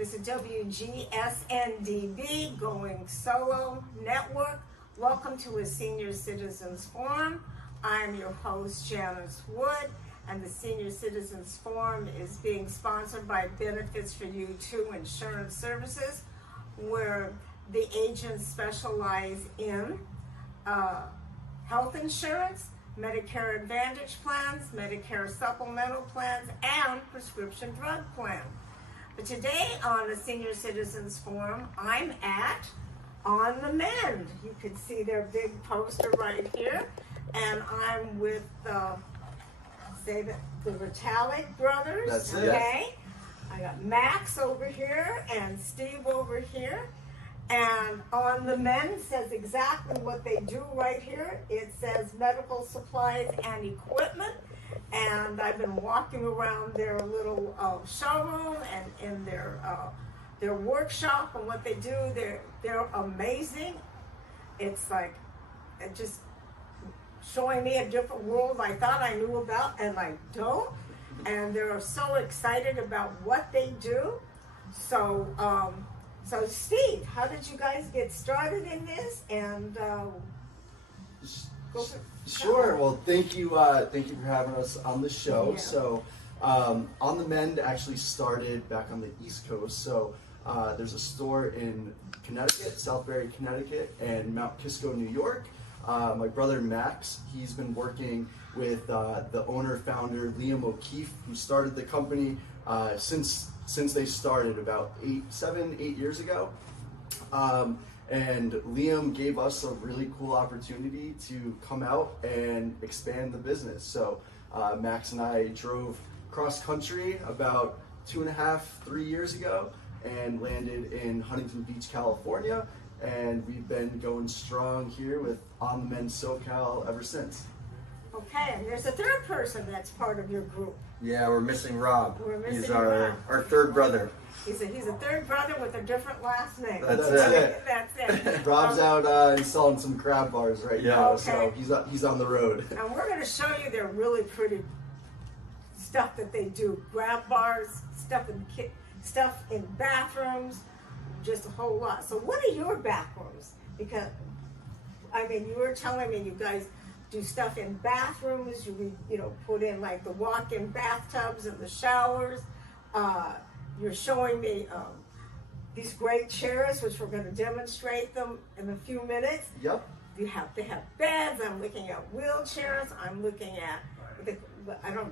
This is WGSN-DB, Going Solo Network. Welcome to a Senior Citizens Forum. I'm your host, Janice Wood, and the Senior Citizens Forum is being sponsored by Benefits for You 2 Insurance Services, where the agents specialize in health insurance, Medicare Advantage plans, Medicare supplemental plans, and prescription drug plans. But today on the Senior Citizens Forum, I'm at On the Mend. You can see their big poster right here. And I'm with, the Vitalik brothers. That's it. Okay. I got Max over here and Steve over here. And On the Mend says exactly what they do right here. It says medical supplies and equipment. And I've been walking around their little showroom and in their workshop and what they do. They're amazing. It's like just showing me a different world I thought I knew about and I don't. And they're so excited about what they do. So Steve, how did you guys get started in this? And go for it. Sure. Well, thank you for having us on the show. Yeah. So, On the Mend actually started back on the East Coast. So, there's a store in Connecticut, Southbury, Connecticut, and Mount Kisco, New York. My brother Max, he's been working with the owner-founder Liam O'Keefe, who started the company since they started about 8 years ago. And Liam gave us a really cool opportunity to come out and expand the business. So Max and I drove cross country about 2.5-3 years ago and landed in Huntington Beach, California. And we've been going strong here with On the Mend Socal ever since. Okay, and there's a third person that's part of your group. Yeah, we're missing Rob. He's our third brother. He's a third brother with a different last name. That's it. That's it. Rob's out installing some crab bars right now, so he's on the road. And we're going to show you their really pretty stuff that they do. Grab bars, stuff in bathrooms, just a whole lot. So what are your bathrooms? Because, I mean, you were telling me you guys do stuff in bathrooms, you put in like the walk-in bathtubs and the showers. You're showing me these great chairs, which we're going to demonstrate them in a few minutes. Yep. They have beds. I'm looking at wheelchairs. I'm looking at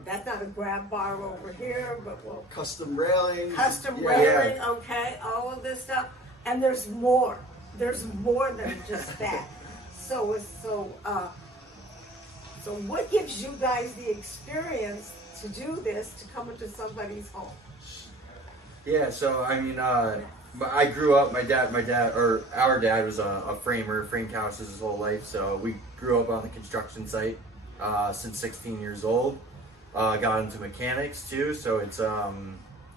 that's not a grab bar over here, but custom railing. Railing, okay, all of this stuff. And there's more. There's more than just that. So what gives you guys the experience to do this, to come into somebody's home? Yeah, so I mean, I grew up. Our dad was a framer, framed houses his whole life. So we grew up on the construction site since 16 years old. Got into mechanics too. So it's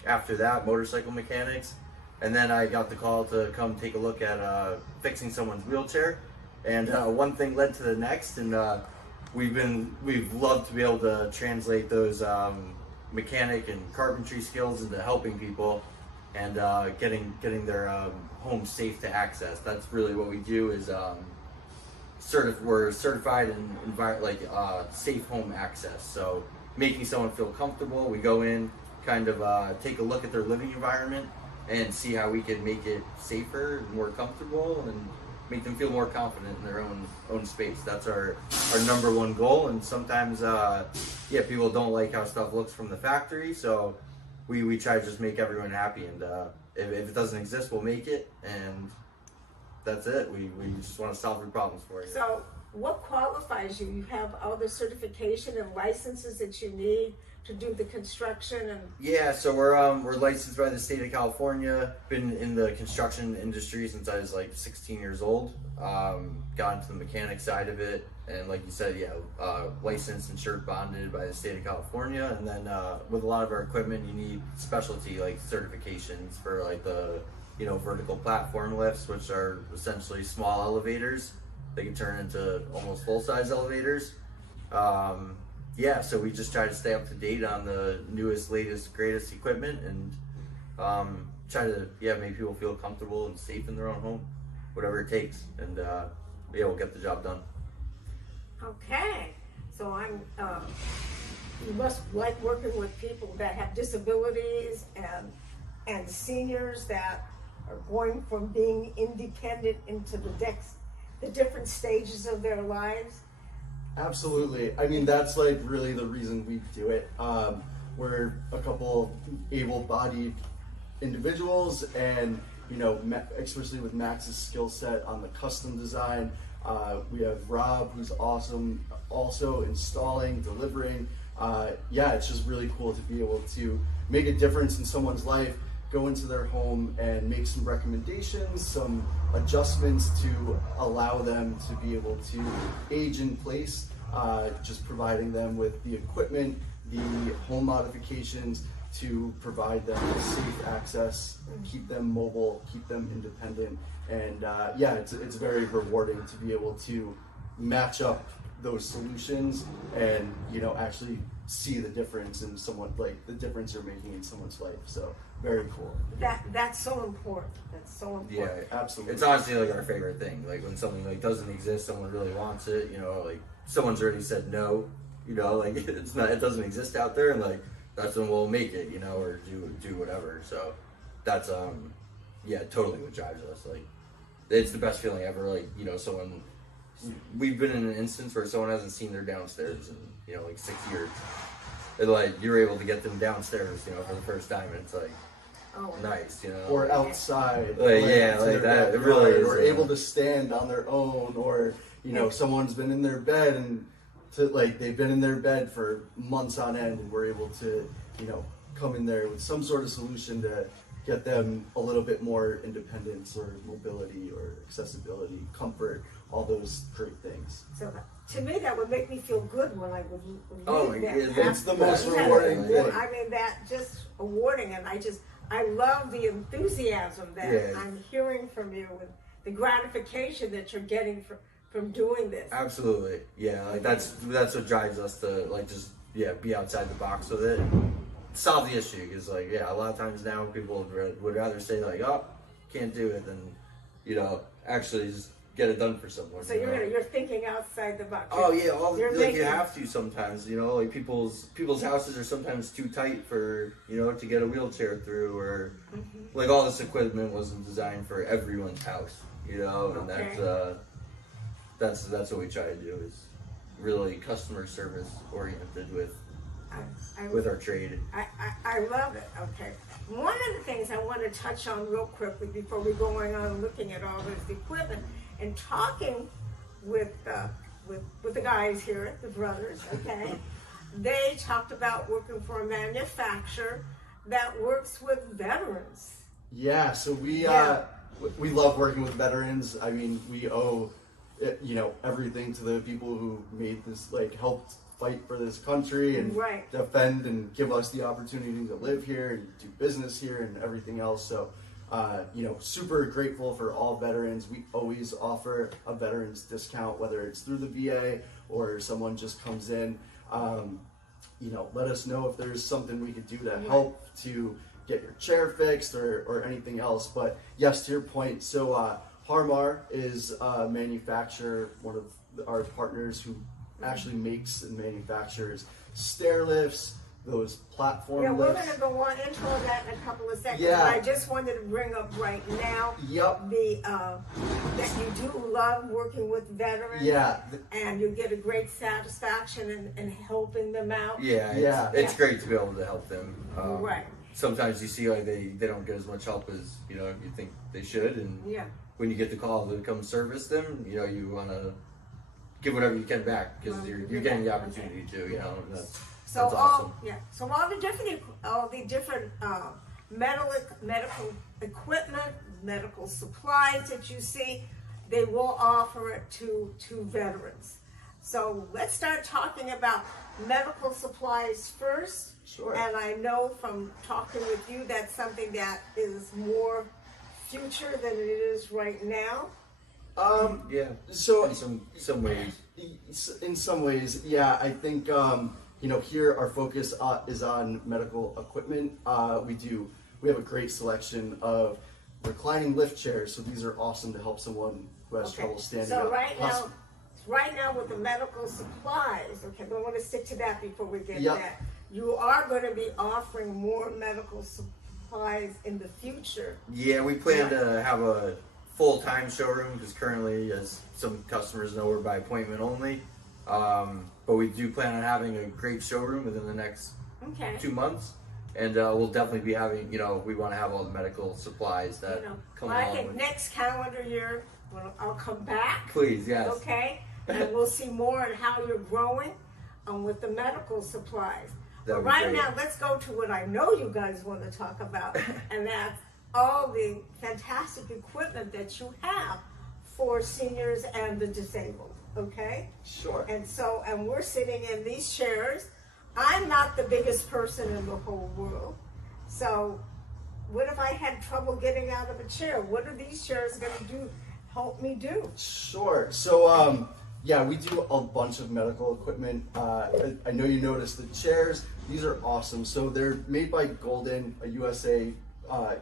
after that, motorcycle mechanics, and then I got the call to come take a look at fixing someone's wheelchair, and one thing led to the next, and we've loved to be able to translate those mechanic and carpentry skills into helping people and getting their home safe to access. That's really what we do. Is we're certified in safe home access. So making someone feel comfortable. We go in, kind of take a look at their living environment and see how we can make it safer and more comfortable and make them feel more confident in their own space. That's our number one goal. And sometimes, people don't like how stuff looks from the factory, so we try to just make everyone happy. And if it doesn't exist, we'll make it, and that's it. We just want to solve your problems for you. So what qualifies you? You have all the certification and licenses that you need to do the construction and... Yeah, so we're licensed by the state of California. Been in the construction industry since I was like 16 years old. Got into the mechanic side of it, and like you said, licensed, insured, bonded by the state of California. And then with a lot of our equipment, you need specialty like certifications for like the vertical platform lifts, which are essentially small elevators. They can turn into almost full-size elevators. So we just try to stay up to date on the newest, latest, greatest equipment and try to make people feel comfortable and safe in their own home, whatever it takes, and we'll get the job done. Okay, so you must like working with people that have disabilities and seniors that are going from being independent into the different stages of their lives. Absolutely. I mean, that's like really the reason we do it. We're a couple able-bodied individuals, and especially with Max's skill set on the custom design. We have Rob, who's awesome, also installing, delivering. It's just really cool to be able to make a difference in someone's life, go into their home and make some recommendations, some adjustments to allow them to be able to age in place, just providing them with the equipment, the home modifications to provide them with safe access, keep them mobile, keep them independent. And it's very rewarding to be able to match up those solutions and actually see the difference in someone, like the difference you're making in someone's life. So very cool. That's so important. That's so important. Yeah, Absolutely. It's honestly like our favorite thing. Like when something like doesn't exist, someone really wants it. Like someone's already said no. Like it doesn't exist out there, and like that's when we'll make it. Or do whatever. So that's totally what drives us. Like it's the best feeling ever. Like someone. We've been in an instance where someone hasn't seen their downstairs in like 6 years, and like you're able to get them downstairs for the first time, and it's like nice, Or outside, like that. It really is. Or able to stand on their own, or someone's been in their bed and they've been in their bed for months on end, and we're able to come in there with some sort of solution to get them a little bit more independence or mobility or accessibility, comfort, all those great things. So to me, that would make me feel good when I would read that. It's the most rewarding thing. I mean, that just awarding, and I love the enthusiasm that I'm hearing from you, and the gratification that you're getting from doing this. Absolutely, like that's what drives us to be outside the box with it. Solve the issue, because a lot of times now people would rather say oh, can't do it than actually just get it done for someone. So you're thinking outside the box. Oh yeah, you have to sometimes. Like people's houses are sometimes too tight for to get a wheelchair through, or like all this equipment wasn't designed for everyone's house. And that's what we try to do, is really customer service oriented with our trade. I love it. Okay. One of the things I want to touch on real quickly before we go on and looking at all this equipment and talking with the guys here, the brothers, okay, they talked about working for a manufacturer that works with veterans. Yeah, so we love working with veterans. I mean, we owe everything to the people who made this, helped fight for this country and defend and give us the opportunity to live here and do business here and everything else. So, super grateful for all veterans. We always offer a veterans discount, whether it's through the VA or someone just comes in. Let us know if there's something we could do to help to get your chair fixed or anything else. But yes, to your point, so Harmar is a manufacturer, one of our partners who actually makes and manufactures stair lifts, those platform lifts. We're going to go on into all that in a couple of seconds. Yeah. But I just wanted to bring up right now that you do love working with veterans. Yeah. And you get a great satisfaction in helping them out. It's great to be able to help them. Right. Sometimes you see they don't get as much help as you think they should, and when you get the call to come service them, you want to give whatever you can back, because you're getting the opportunity to, that's awesome. So all the different medical equipment, medical supplies that you see, they will offer it to veterans. So let's start talking about medical supplies first. Sure. And I know from talking with you, that's something that is more future than it is right now. So in some ways. In some ways, I think here our focus is on medical equipment. We do we have a great selection of reclining lift chairs. So these are awesome to help someone who has trouble standing So up. right now with the medical supplies, okay, but I want to stick to that before we get Yep. to that. You are going to be offering more medical supplies in the future. Yeah, we plan to have a full-time showroom because currently, as some customers know, we're by appointment only. But we do plan on having a great showroom within the next Okay. 2 months. And we'll definitely be having, we want to have all the medical supplies that come I along think with. next calendar year, I'll come back. Please, yes. Okay, and we'll see more on how you're growing with the medical supplies. That'd But be right great. now, let's go to what I know you guys want to talk about, and that's all the fantastic equipment that you have for seniors and the disabled. Okay, Sure. and we're sitting in these chairs. I'm not the biggest person in the whole world, so what if I had trouble getting out of a chair? What are these chairs going to help me do? Sure. So, yeah, we do a bunch of medical equipment. I know you noticed the chairs. These are awesome. So they're made by Golden, a USA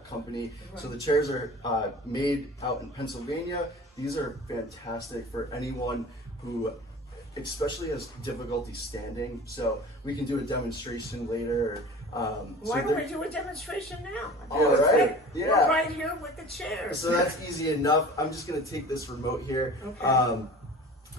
company. So the chairs are made out in Pennsylvania. These are fantastic for anyone who especially has difficulty standing. So we can do a demonstration later. Why don't we do a demonstration now? All right. Yeah. We're right here with the chairs. So that's easy enough. I'm just going to take this remote here. Okay.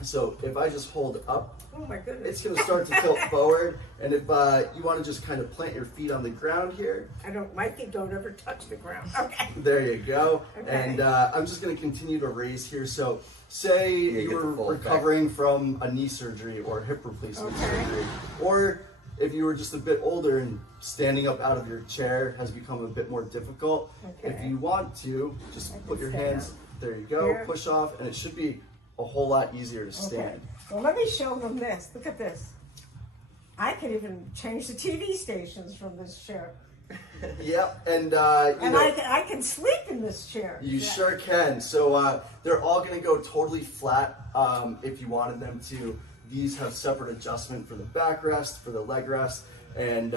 So if I just hold up, Oh my goodness. it's going to start to tilt forward. And if you want to just kind of plant your feet on the ground here, My feet don't ever touch the ground. Okay. there you go. Okay. And I'm just going to continue to raise here. So say you you get the were full effect. recovering from a knee surgery or hip replacement Okay. surgery, or if you were just a bit older and standing up out of your chair has become a bit more difficult, if Okay. you want to, just can put your stand hands, there you go, Here. push off, and it should be a whole lot easier to Okay. stand. Well, let me show them this. Look at this. I can even change the TV stations from this chair. Yep, and And I can sleep in this chair. you Yeah. sure can. So they're all going to go totally flat if you wanted them to. These have separate adjustment for the backrest, for the leg rest, and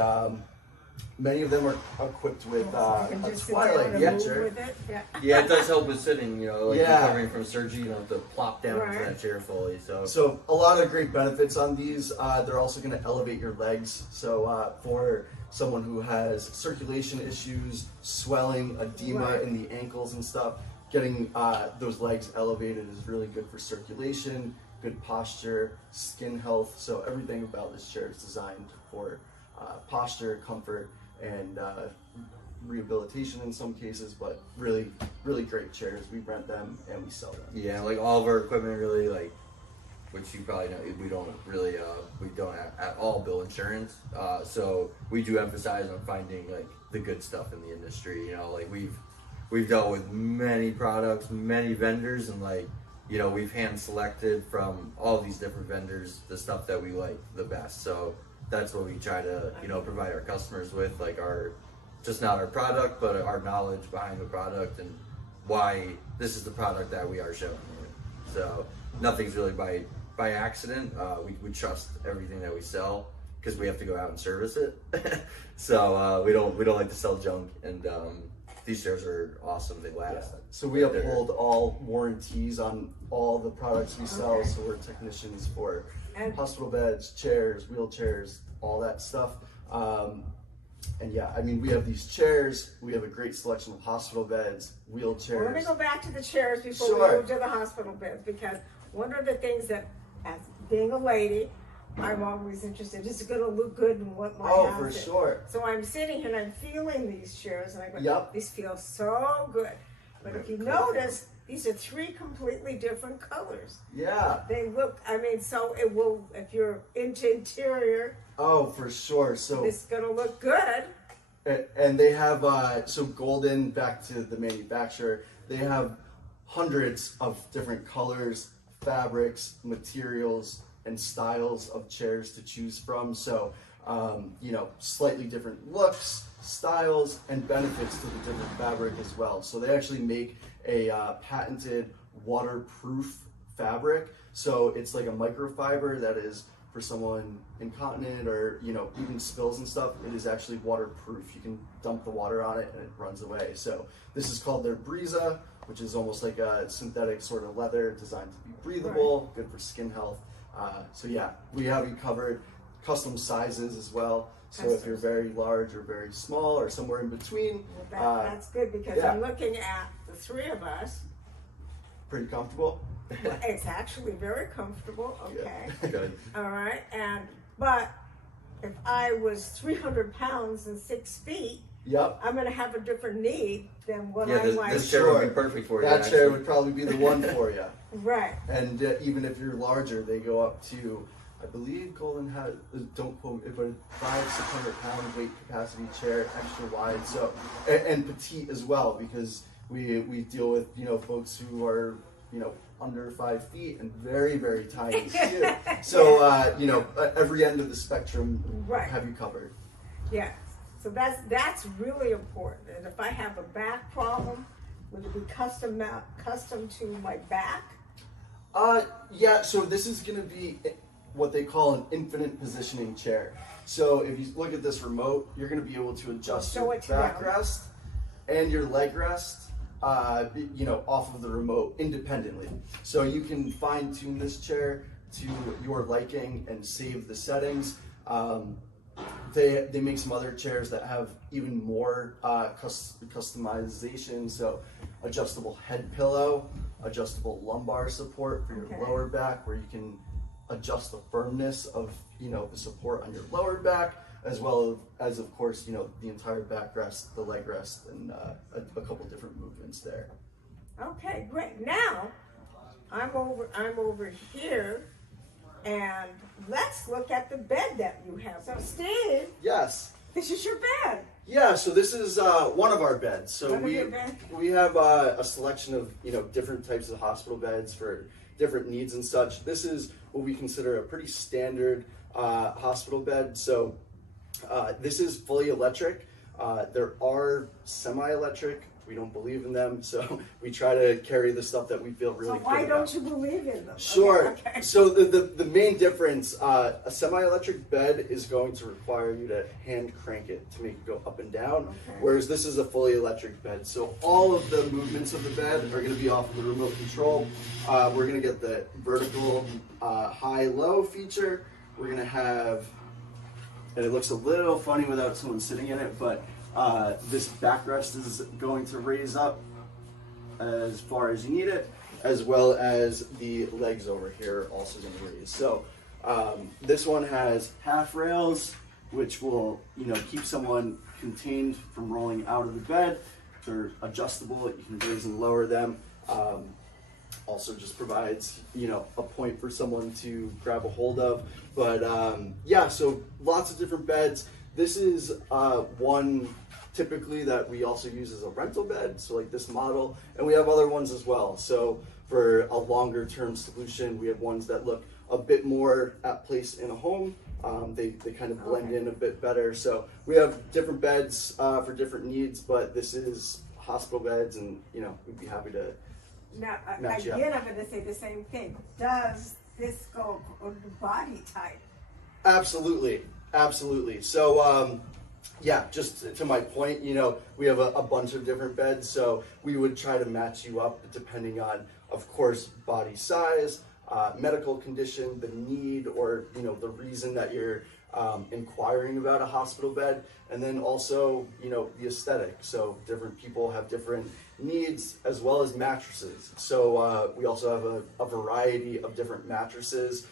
many of them are equipped with I can a just sit down twilight and move feature. with it. Yeah. Yeah, it does help with sitting, like Yeah. recovering from surgery, you don't have to plop down into Right. that chair fully. So a lot of great benefits on these. They're also going to elevate your legs. So for someone who has circulation issues, swelling, edema Right. in the ankles and stuff, getting those legs elevated is really good for circulation, good posture, skin health. So everything about this chair is designed for posture, comfort, and rehabilitation in some cases, but really, really great chairs. We rent them and we sell them. Yeah, like all of our equipment really, which you probably know, we don't really, we don't at all bill insurance. So we do emphasize on finding the good stuff in the industry. We've dealt with many products, many vendors, and we've hand selected from all these different vendors the stuff that we like the best. So that's what we try to, provide our customers with, just not our product, but our knowledge behind the product and why this is the product that we are showing you. So nothing's really by accident. We trust everything that we sell because we have to go out and service it. So we don't like to sell junk, and these chairs are awesome. They last. Yeah. So we uphold all warranties on all the products we sell. Okay. So we're technicians for And- hospital beds, chairs, wheelchairs, all that stuff. And yeah, I mean, we have these chairs. We have a great selection of hospital beds, wheelchairs. Well, let me go back to the chairs before Sure. we move to the hospital beds, because one of the things that, as being a lady, I'm always interested. Is it going to look good in what my Oh, house for is? sure. So I'm sitting here and I'm feeling these chairs, and I go, Yep. these feel so good. But if you notice, these are three completely different colors. Yeah. They look, so it will, if you're into interior, Oh, for sure. So it's going to look good. and they have so Golden, back to the manufacturer, they have hundreds of different colors, fabrics, materials, and styles of chairs to choose from. So slightly different looks, styles, and benefits to the different fabric as well. So they actually make a patented waterproof fabric. So it's like a microfiber that is for someone incontinent or, you know, even spills and stuff, it is actually waterproof. You can dump the water on it and it runs away. So this is called their Breeza, which is almost like a synthetic sort of leather designed to be breathable, good for skin health. So yeah, we have you covered. Custom sizes as well. So if you're very large or very small or somewhere in between. Well, that's good because yeah. I'm looking at the three of us. Pretty comfortable. It's actually very comfortable, okay. Yeah. Good. All right, but if I was 300 pounds and 6 feet, Yep. I'm going to have a different need than what Yeah, I might. this chair would be perfect for you. That chair actually. would probably be the one for you. Right. And even if you're larger, they go up to, I believe Golden has, don't quote it, but 500-600 pound weight capacity chair, extra wide. So, and petite as well, because we deal with, you know, folks who are, you know, under 5 feet and very, very tiny too. So, you know, at every end of the spectrum, Right. have you covered. Yeah. So that's really important. And if I have a back problem, would it be custom to my back? Yeah, so this is going to be what they call an infinite positioning chair. So if you look at this remote, you're going to be able to adjust your backrest and your leg rest, you know, off of the remote independently. So you can fine tune this chair to your liking and save the settings. They make some other chairs that have even more customization. So adjustable head pillow, adjustable lumbar support for your lower back, where you can adjust the firmness of, you know, the support on your lower back, as well as, of course, you know, the entire backrest, the leg rest, and a couple different movements there. Okay, great. Now I'm over here, and let's look at the bed that you have. So Steve, Yes. this is your bed. Yeah, so this is one of our beds. So One of your beds? we have a selection of, you know, different types of hospital beds for different needs and such. This is what we consider a pretty standard hospital bed. So this is fully electric. There are semi-electric. We don't believe in them, so we try to carry the stuff that we feel really So why good about. don't you believe in them? Sure. Okay. So the main difference, a semi-electric bed is going to require you to hand crank it to make it go up and down, whereas this is a fully electric bed. So all of the movements of the bed are going to be off of the remote control. We're going to get the vertical high-low feature. We're going to have, and it looks a little funny without someone sitting in it, but this backrest is going to raise up as far as you need it, as well as the legs over here are also going to raise. So this one has half rails, which will, you know, keep someone contained from rolling out of the bed. They're adjustable; you can raise and lower them. Also, just provides, you know, a point for someone to grab a hold of. But yeah, so lots of different beds. This is one typically that we also use as a rental bed, so like this model, and we have other ones as well. So for a longer term solution, we have ones that look a bit more at place in a home. They kind of blend in a bit better. So we have different beds for different needs, but this is hospital beds, and, you know, we'd be happy to Now, match you up. again, I'm going to say the same thing. Does this go on the body type? Absolutely, absolutely. So, yeah, just to my point, you know, we have a bunch of different beds, so we would try to match you up depending on, of course, body size, medical condition, the need, or, you know, the reason that you're inquiring about a hospital bed, and then also, you know, the aesthetic. So different people have different needs, as well as mattresses. So we also have a variety of different mattresses.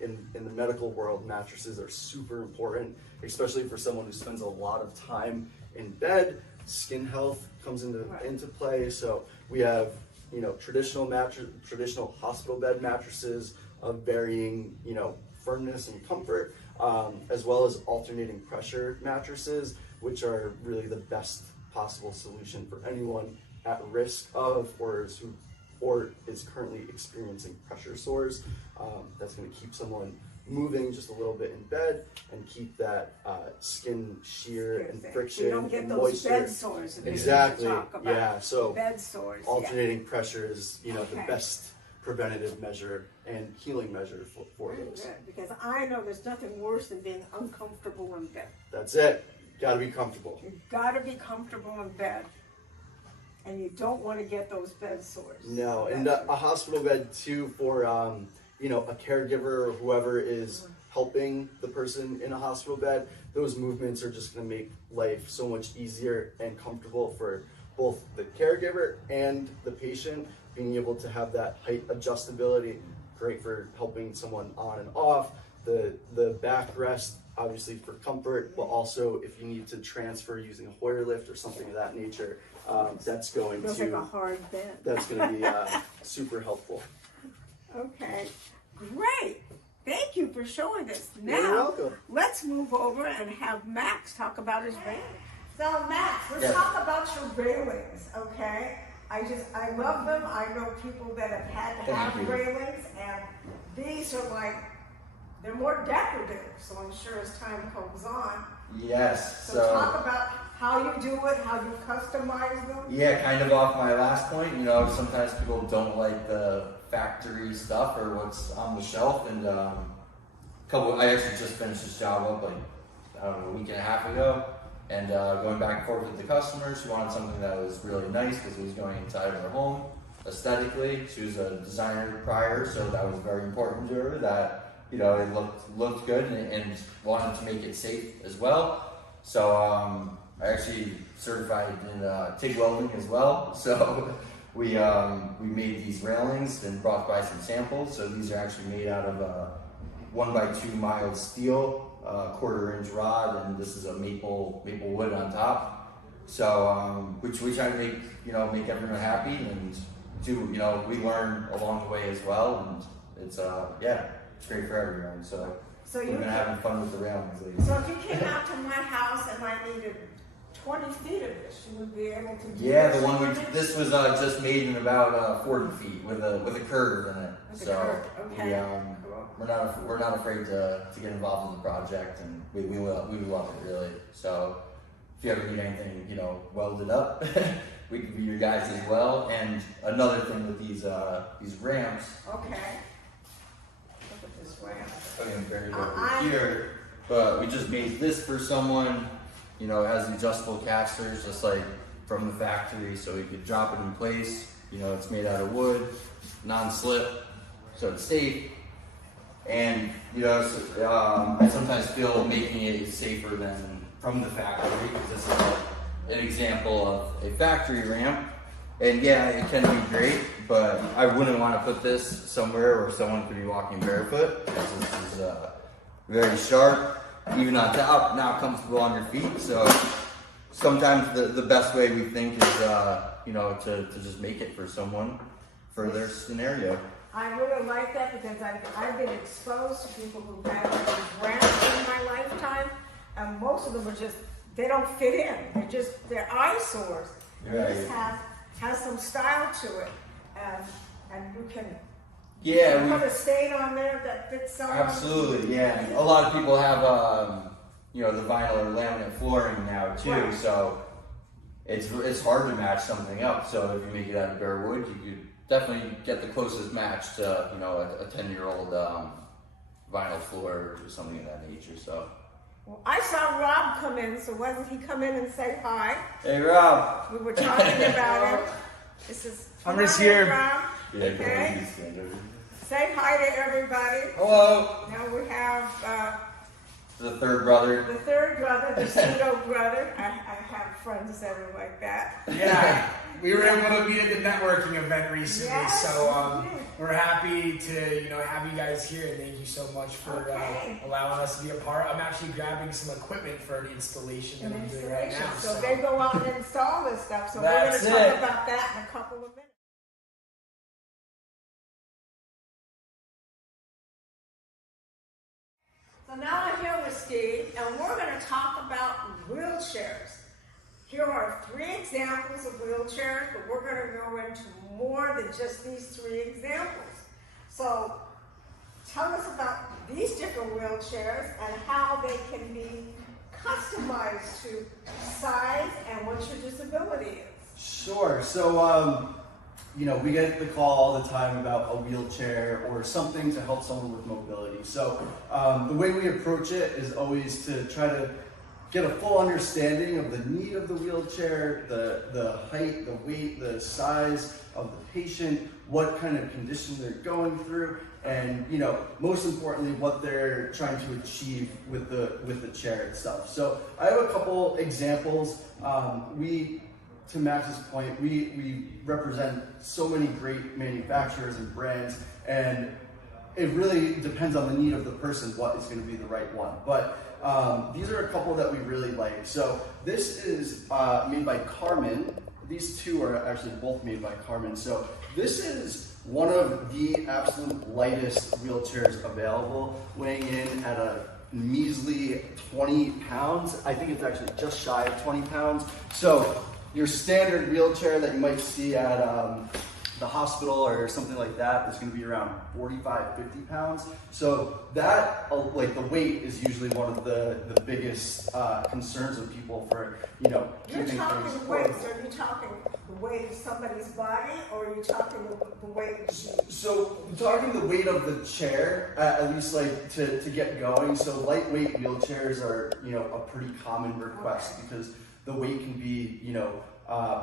In the medical world, mattresses are super important, especially for someone who spends a lot of time in bed. Skin health comes into play. So we have, you know, traditional hospital bed mattresses of varying, you know, firmness and comfort, as well as alternating pressure mattresses, which are really the best possible solution for anyone at risk of or is currently experiencing pressure sores. That's going to keep someone moving just a little bit in bed and keep that skin shear and friction You don't get and those moisture. bed sores. Exactly. Talk about Yeah. So bed sores. alternating pressure is, you know, the Okay. best preventative measure and healing measure for Very those. good, because I know there's nothing worse than being uncomfortable in bed. That's it. Got to be comfortable. You've got to be comfortable in bed, and you don't want to get those bed sores. No, and a hospital bed too for you know, a caregiver or whoever is helping the person in a hospital bed. Those movements are just going to make life so much easier and comfortable for both the caregiver and the patient. Being able to have that height adjustability, great for helping someone on and off. The backrest, obviously for comfort, but also if you need to transfer using a Hoyer lift or something of that nature, that's going Feels like a hard bed. that's going to be super helpful. Okay, great. Thank you for showing us. You're Now, welcome. let's move over and have Max talk about his railings. So, Max, let's Yes. talk about your railings, okay? I love them. I know people that have had to Thank have you. railings, and these are like, they're more decorative, so I'm sure as time goes on. Yes. So talk about how you do it, how you customize them. Yeah, kind of off my last point, you know, sometimes people don't like the factory stuff or what's on the shelf, and I actually just finished this job up like, I don't know, a week and a half ago, and going back and forth with the customers who wanted something that was really nice because it was going inside of their home aesthetically. She was a designer prior, so that was very important to her that, you know, it looked good and wanted to make it safe as well. So I actually certified in TIG welding as well. So we made these railings and brought by some samples. So these are actually made out of 1x2 mild steel, 1/4-inch rod, and this is a maple wood on top. So which we try to make everyone happy, and do, you know, we learn along the way as well, and it's it's great for everyone. So we've been having fun with the railings lately. So if you came out to my house and I needed 20 feet of this, you would be able to do Yeah, this the one for we me? this was just made in about 40 feet with a curve in it. With a So curve, okay. we're not afraid to get involved in the project, and we love it really. So if you ever need anything, you know, welded up, we can be your guys as well. And another thing with these ramps, Okay. Look at this ramp. I'm gonna bury it I- over here, but we just made this for someone. You know, it has the adjustable casters just like from the factory, so we could drop it in place. You know, it's made out of wood, non-slip, so it's safe. And you know, I sometimes feel making it safer than from the factory, because this is an example of a factory ramp. And yeah, it can be great, but I wouldn't want to put this somewhere where someone could be walking barefoot, because this is very sharp, even on top, not comfortable on your feet. So sometimes the best way we think is, you know, to just make it for someone for their scenario. I really like that because I've been exposed to people who've had these ramps in my lifetime, and most of them are just, they don't fit in. They're eyesores. And Right. this has some style to it, and you can Yeah, put a stain on there that fits someone. absolutely, yeah. A lot of people have, you know, the vinyl or laminate flooring now too, Right. so it's hard to match something up. So if you make it out of bare wood, you could definitely get the closest match to, you know, a 10-year-old vinyl floor or something of that nature. So, Well, I saw Rob come in, so why doesn't he come in and say hi? hey Rob. We were talking about him. This is I'm just come on in, here. Rob. Yeah, go Okay. ahead, you stand over. Say hi to everybody. Hello. Now we have The third brother. the third brother, the pseudo brother. I have friends that are like that. Yeah, we were able to be at the networking event recently, Yes, so you did. we're happy to have you guys here, and thank you so much for Okay. allowing us to be a part. I'm actually grabbing some equipment for an installation that I'm doing right now. So they go out and install this stuff. So we're That's going to talk it. about that in a couple of minutes. So now I'm here with Steve, and we're going to talk about wheelchairs. Here are 3 examples of wheelchairs, but we're going to go into more than just these 3 examples. So tell us about these different wheelchairs and how they can be customized to size and what your disability is. Sure. So you know, we get the call all the time about a wheelchair or something to help someone with mobility. So the way we approach it is always to try to get a full understanding of the need of the wheelchair, the height, the weight, the size of the patient, what kind of condition they're going through, and, you know, most importantly, what they're trying to achieve with the chair itself. So I have a couple examples. To Max's point, we represent so many great manufacturers and brands, and it really depends on the need of the person what is going to be the right one. But these are a couple that we really like. So this is made by Carmen. These two are actually both made by Carmen. So this is one of the absolute lightest wheelchairs available, weighing in at a measly 20 pounds. I think it's actually just shy of 20 pounds. So your standard wheelchair that you might see at the hospital or something like that is going to be around 45, 50 pounds. So that, like, the weight is usually one of the biggest concerns of people for, you know, You're keeping talking things weight, portable. so are you talking the weight of somebody's body, or are you talking the weight of the sheet? So talking the weight of the chair, at least like to get going. So lightweight wheelchairs are, you know, a pretty common request because the weight can be, you know,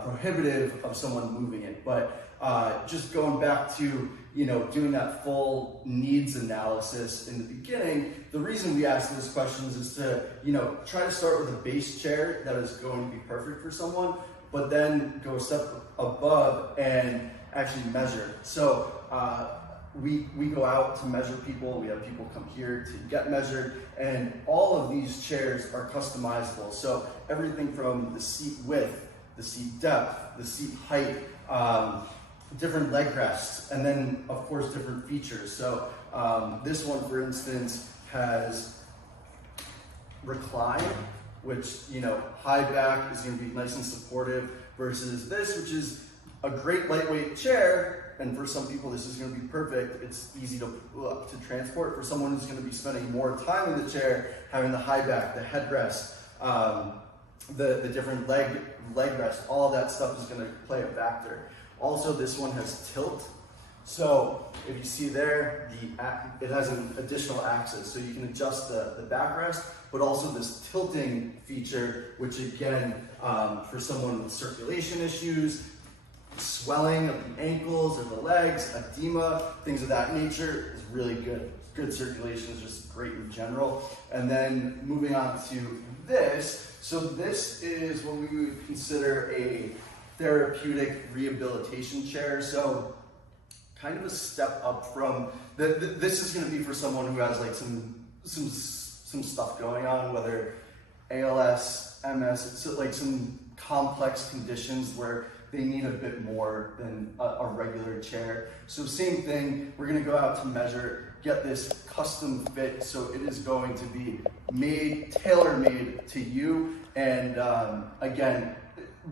prohibitive of someone moving it. But just going back to, you know, doing that full needs analysis in the beginning, the reason we ask those questions is to, you know, try to start with a base chair that is going to be perfect for someone, but then go a step above and actually measure. So we go out to measure people, we have people come here to get measured, and all of these chairs are customizable. So everything from the seat width, the seat depth, the seat height, different leg rests, and then of course different features. So this one, for instance, has recline, which, you know, high back is going to be nice and supportive, versus this, which is a great lightweight chair. And for some people, this is going to be perfect. It's easy to transport. For someone who's going to be spending more time in the chair, having the high back, the headrest, the different leg rest, all of that stuff is going to play a factor. Also, this one has tilt. So if you see there, it has an additional axis, so you can adjust the backrest, but also this tilting feature, which again, for someone with circulation issues, swelling of the ankles or the legs, edema, things of that nature, is really good. Good circulation is just great in general. And then moving on to this, so this is what we would consider a therapeutic rehabilitation chair. So kind of a step up from, this is going to be for someone who has like some stuff going on, whether ALS, MS, so like some complex conditions where they need a bit more than a regular chair. So same thing, we're going to go out to measure, get this custom fit, so it is going to be tailor-made to you. And again,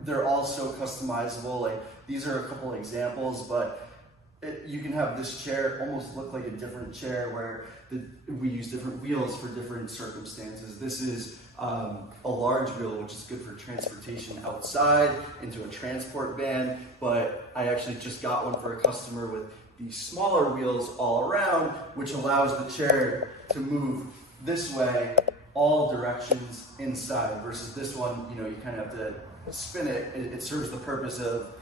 they're all so customizable. Like, these are a couple examples, but you can have this chair almost look like a different chair where we use different wheels for different circumstances. This is a large wheel, which is good for transportation outside into a transport van, but I actually just got one for a customer with these smaller wheels all around, which allows the chair to move this way, all directions inside, versus this one, you know, you kind of have to spin it. It serves the purpose of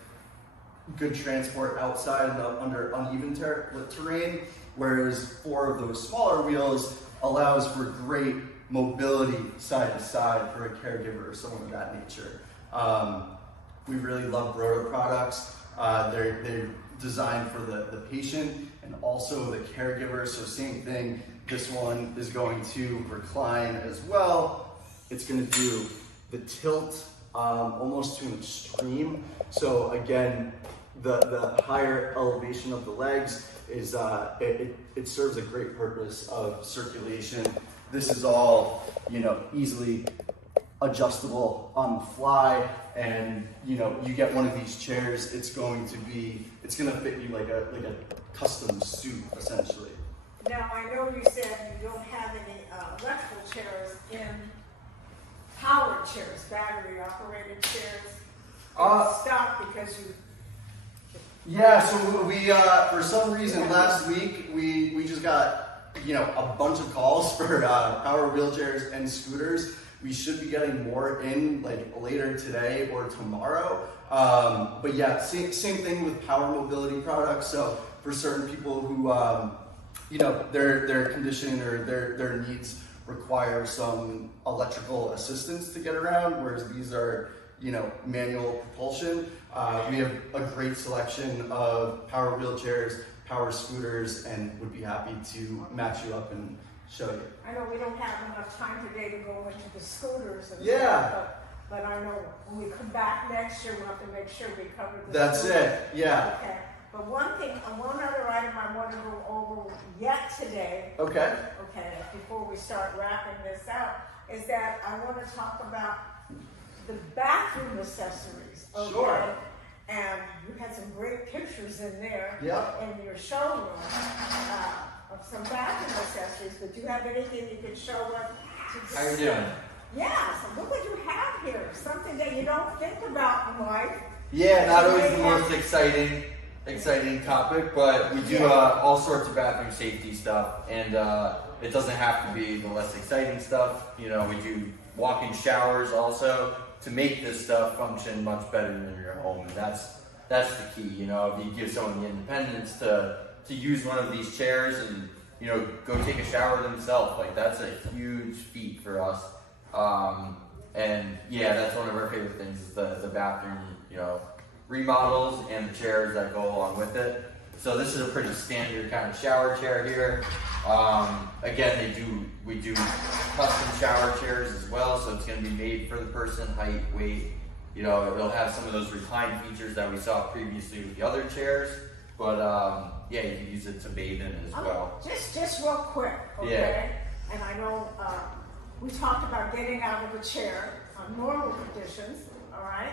good transport outside under uneven terrain, whereas 4 of those smaller wheels allows for great mobility side to side for a caregiver or someone of that nature. We really love Broda products. They're designed for the patient and also the caregiver, so same thing. This one is going to recline as well. It's going to do the tilt almost to an extreme. So again, the higher elevation of the legs is it serves a great purpose of circulation. This is all, you know, easily adjustable on the fly, and you know, you get one of these chairs, it's going to fit you like a custom suit essentially. Now, I know you said you don't have any electrical chairs in powered chairs, battery operated chairs. Stop because you Yeah, so we for some reason last week we just got a bunch of calls for power wheelchairs and scooters. We should be getting more in like later today or tomorrow. But yeah, same thing with power mobility products. So for certain people who their condition or their needs require some electrical assistance to get around, whereas these are manual propulsion. We have a great selection of power wheelchairs, power scooters, and would be happy to match you up and show you. I know we don't have enough time today to go into the scooters and Yeah. stuff, but I know when we come back next year, we'll have to make sure we cover the That's scooters. it, yeah. Okay, but one other item I want to go over yet today, Okay. okay, before we start wrapping this out, is that I want to talk about the bathroom accessories, okay? Sure. And you had some great pictures in there Yep. in your showroom of some bathroom accessories, but do you have anything you can show us? How you doing? Yeah, so what would you have here? Something that you don't think about in life. Yeah, not always the most exciting topic, but we do all sorts of bathroom safety stuff, and it doesn't have to be the less exciting stuff. We do walk-in showers also to make this stuff function much better than your home, and that's the key. If you give someone the independence to use one of these chairs and go take a shower themselves, like that's a huge feat for us. And yeah, that's one of our favorite things is the bathroom, remodels and the chairs that go along with it. So this is a pretty standard kind of shower chair here. Again, we do custom shower chairs as well, so it's going to be made for the person, height, weight. It'll have some of those recline features that we saw previously with the other chairs, but yeah, you can use it to bathe in as well. Just real quick, okay? Yeah. And I know we talked about getting out of the chair on normal conditions, all right?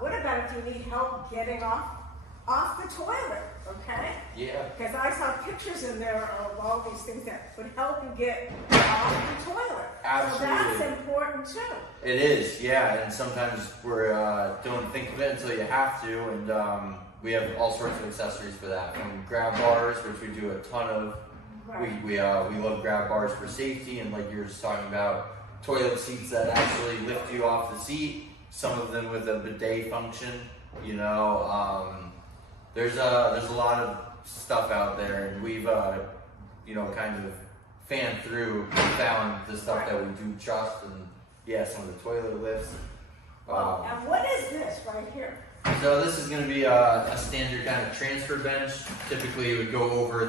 What about if you need help getting off the toilet, okay? Yeah. Because I saw pictures in there of all these things that would help you get off the toilet. Absolutely. So that's important too. It is, yeah, and sometimes we don't think of it until you have to, and we have all sorts of accessories for that, from grab bars, which we do a ton of. Right. We love grab bars for safety, and like you were just talking about, toilet seats that actually lift you off the seat, some of them with a bidet function, there's a lot of stuff out there, and we've kind of fanned through and found the stuff that we do trust, and yeah, some of the toilet lifts. And what is this right here? So this is going to be a standard kind of transfer bench. Typically, it would go over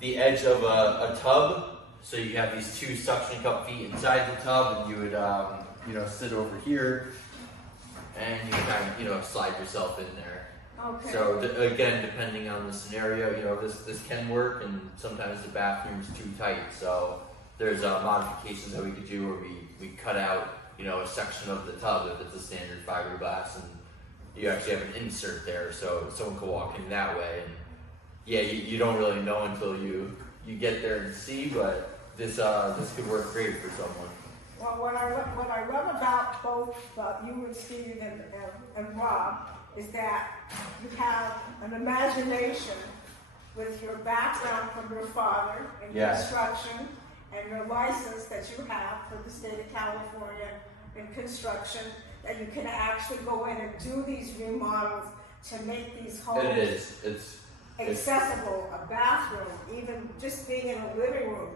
the edge of a tub. So you have these two suction cup feet inside the tub, and you would sit over here, and you kind of slide yourself in there. Okay. So again, depending on the scenario, this can work, and sometimes the bathroom's too tight. So there's modifications that we could do where we cut out a section of the tub if it's a standard fiberglass, and you actually have an insert there, so someone could walk in that way. And yeah, you don't really know until you get there and see, but this could work great for someone. Well, what I love about both you and Steve and Rob is that you have an imagination with your background from your father in construction and your license that you have for the state of California in construction, that you can actually go in and do these remodels to make these homes It's accessible, a bathroom, even just being in a living room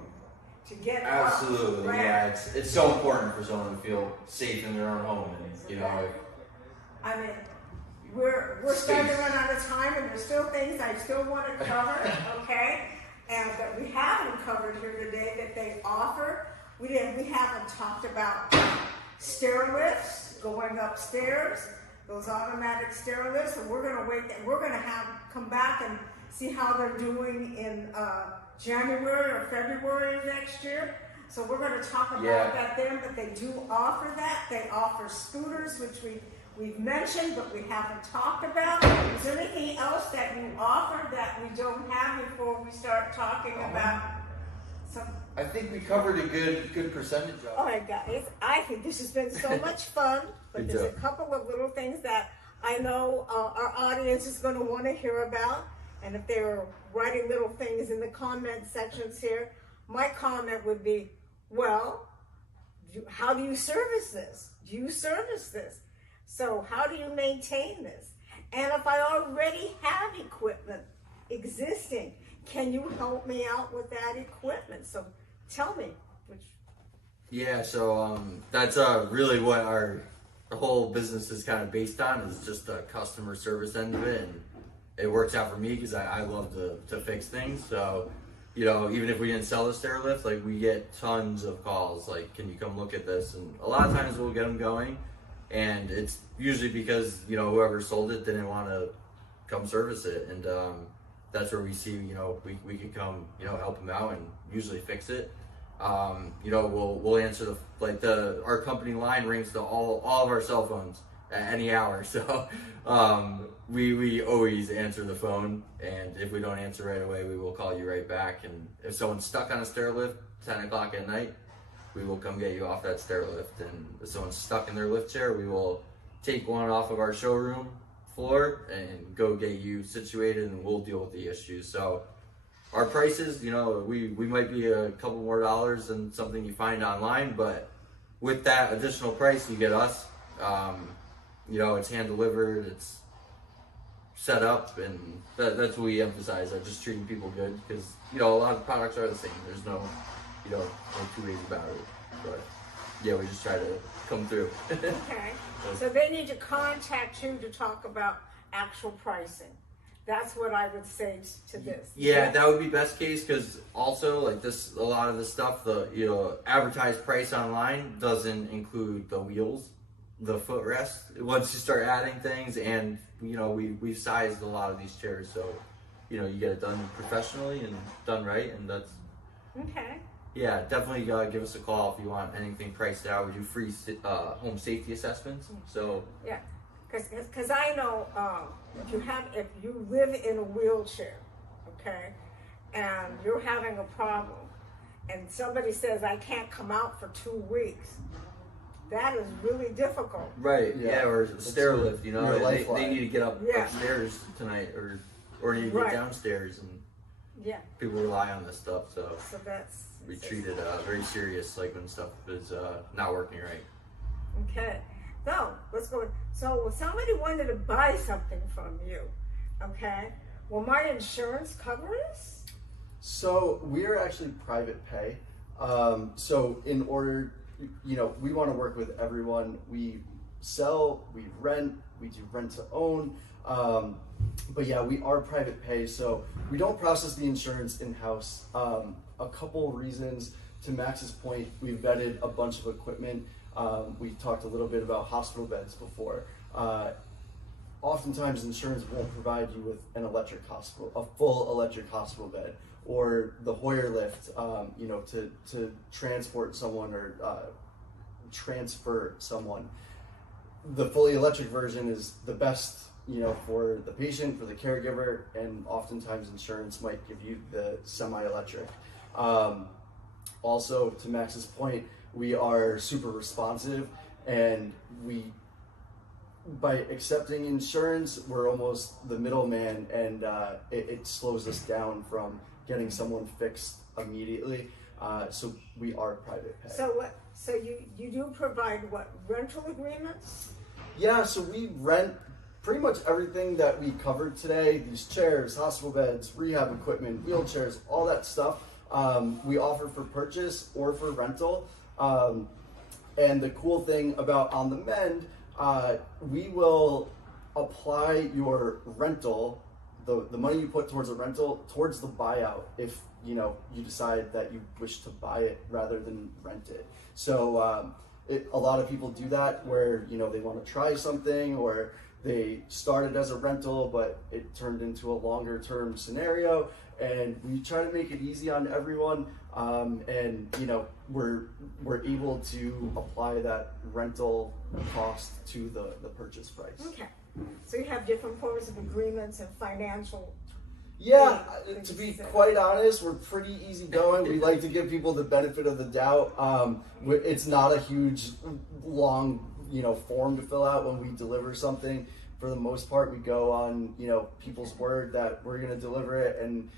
to get absolutely, up, right? yeah. It's so important for someone to feel safe in their own home, and I mean, we're starting to run out of time, and there's still things I still want to cover, okay? And that we haven't covered here today that they offer. We haven't talked about stair lifts, going upstairs, those automatic stair lifts, and we're gonna wait. We're gonna come back and see how they're doing in January or February next year. So we're gonna talk about that then. But they do offer that. They offer scooters, which we've mentioned, but we haven't talked about. Is there anything else that you offer that we don't have before we start talking about some? I think we covered a good percentage of it. All right, guys. I think this has been so much fun, but Me there's too. a couple of little things that I know our audience is going to want to hear about. And if they're writing little things in the comment sections here, my comment would be, well, how do you service this? Do you service this? So how do you maintain this? And if I already have equipment existing, can you help me out with that equipment? So tell me. Yeah, so that's really what our whole business is kind of based on, is just the customer service end of it. And it works out for me because I love to fix things. So, you know, even if we didn't sell the stair lift, like, we get tons of calls, like, can you come look at this? And a lot of times we'll get them going, and it's usually because, you know, whoever sold it didn't want to come service it. And that's where we see, you know, we can come, you know, help them out and usually fix it. You know, we'll answer our company line rings to all of our cell phones at any hour. So we always answer the phone, and if we don't answer right away, we will call you right back. And if someone's stuck on a stair lift 10 o'clock at night, we will come get you off that stair lift. And if someone's stuck in their lift chair, we will take one off of our showroom floor and go get you situated, and we'll deal with the issues. So our prices, you know, we might be a couple more dollars than something you find online, but with that additional price, you get us. You know, it's hand delivered, it's set up, and that's what we emphasize, just treating people good, because, you know, a lot of products are the same. There's no, you know, no two ways about it. But yeah, we just try to come through. Okay. So they need to contact you to talk about actual pricing. That's what I would say to this. Yeah, that would be best case, because also, like, this, a lot of the stuff, the, you know, advertised price online doesn't include the wheels, the footrest, once you start adding things. And, you know, we've sized a lot of these chairs, so, you know, you get it done professionally and done right, and that's okay. Yeah, definitely give us a call if you want anything priced out. We do free home safety assessments. So yeah, because I know if you live in a wheelchair, okay, and you're having a problem, and somebody says I can't come out for 2 weeks, that is really difficult. Right. Yeah, or a stair lift. You know, they need to get upstairs tonight, or need to get downstairs, and people rely on this stuff. So that's. We treat it very serious, like when stuff is not working right. Okay, so let's go. So if somebody wanted to buy something from you, okay, will my insurance cover this? So we are actually private pay. So in order, you know, we want to work with everyone. We sell, we rent, we do rent to own. But yeah, we are private pay, so we don't process the insurance in-house. A couple reasons. To Max's point, we vetted a bunch of equipment. We talked a little bit about hospital beds before. Oftentimes insurance won't provide you with a full electric hospital bed, or the Hoyer lift, you know, to transport someone or transfer someone. The fully electric version is the best, you know, for the patient, for the caregiver, and oftentimes insurance might give you the semi-electric. Also, to Max's point, we are super responsive, and by accepting insurance, we're almost the middleman, and it slows us down from getting someone fixed immediately. So we are private pay. So you do provide what, rental agreements? Yeah, so we rent pretty much everything that we covered today. These chairs, hospital beds, rehab equipment, wheelchairs, all that stuff. We offer for purchase or for rental. And the cool thing about On the Mend, we will apply your rental, the money you put towards a rental, towards the buyout if, you know, you decide that you wish to buy it rather than rent it. So a lot of people do that where, you know, they want to try something, or they started as a rental but it turned into a longer term scenario, and we try to make it easy on everyone. And, you know, we're able to apply that rental cost to the purchase price. Okay, so you have different forms of agreements and financial. Yeah, to be quite honest, we're pretty easygoing. We like to give people the benefit of the doubt. It's not a huge, long form to fill out when we deliver something. For the most part, we go on, people's word that we're going to deliver it, and,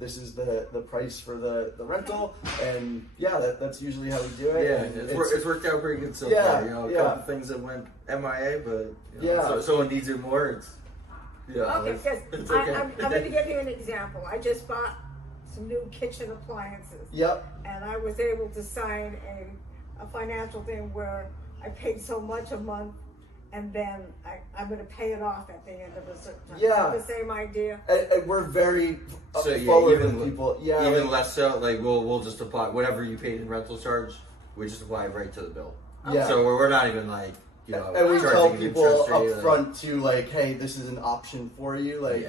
this is the price for the rental, and that's usually how we do it. Yeah, it's worked out pretty good so far. A couple things that went MIA, but so if someone needs it more, it's Okay, it's okay. I'm going to give you an example. I just bought some new kitchen appliances. Yep. And I was able to sign a financial thing where I paid so much a month, and then I'm going to pay it off at the end of a certain time. Yeah. Is that the same idea? And we're very forward with people. Yeah. Even less so. Like we'll just apply whatever you paid in rental charge. We just apply right to the bill. Yeah. So we're not even like. And we tell charging people interest rate, up front too, like, hey, this is an option for you. Like,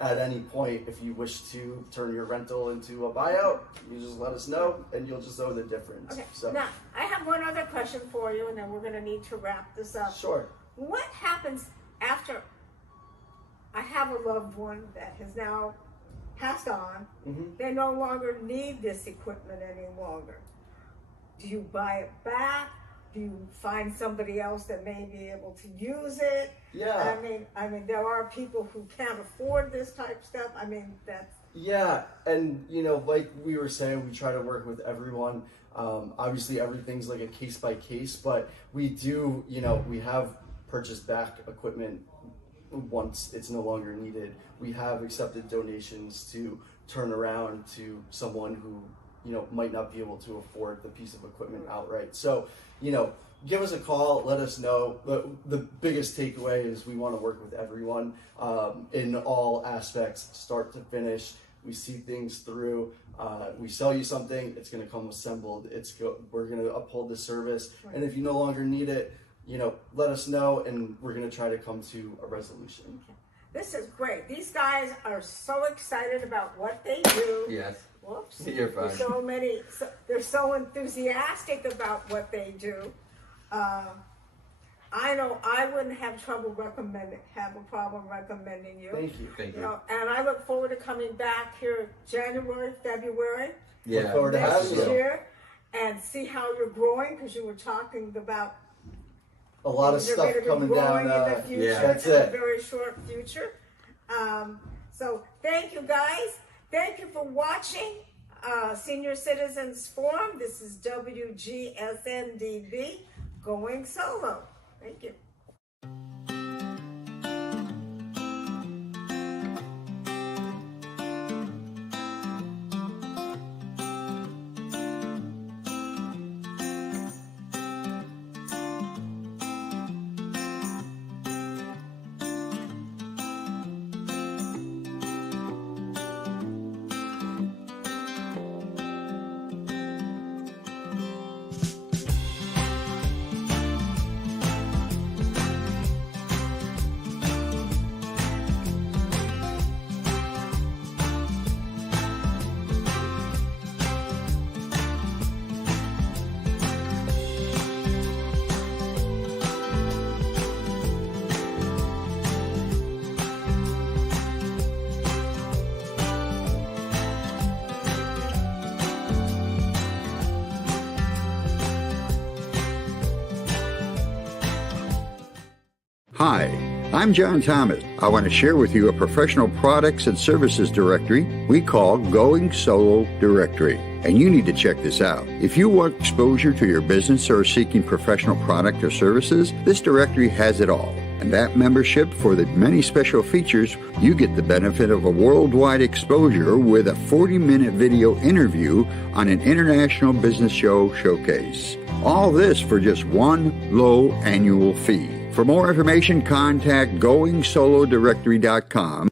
at any point, if you wish to turn your rental into a buyout, you just let us know, and you'll just know the difference. Okay. So Now, I have one other question for you, and then we're going to need to wrap this up. Sure. What happens after I have a loved one that has now passed on? Mm-hmm. They no longer need this equipment any longer. Do you buy it back? Do you find somebody else that may be able to use it? Yeah. I mean, there are people who can't afford this type of stuff. I mean, that's. Yeah, and like we were saying, we try to work with everyone. Obviously, everything's like a case by case, but we do, we have purchased back equipment once it's no longer needed. We have accepted donations to turn around to someone who might not be able to afford the piece of equipment outright. So, give us a call, let us know. The biggest takeaway is we want to work with everyone in all aspects, start to finish. We see things through. We sell you something, it's going to come assembled. We're going to uphold the service. Right. And if you no longer need it, let us know, and we're going to try to come to a resolution. Okay. This is great. These guys are so excited about what they do. Yes. Whoops. You're fine. They're so enthusiastic about what they do. I know I wouldn't have a problem recommending you. Thank you. Thank you. And I look forward to coming back here January, February. Look forward to having next you. year, and see how you're growing, because you were talking about a lot of stuff coming down. In the future, that's in it. a very short future. So thank you guys. Thank you for watching Senior Citizens Forum. This is WGSN-DB going solo. Thank you. Hi, I'm John Thomas. I want to share with you a professional products and services directory we call Going Solo Directory. And you need to check this out. If you want exposure to your business or are seeking professional product or services, this directory has it all. And that membership, for the many special features, you get the benefit of a worldwide exposure with a 40-minute video interview on an international business show showcase. All this for just one low annual fee. For more information, contact GoingSoloDirectory.com.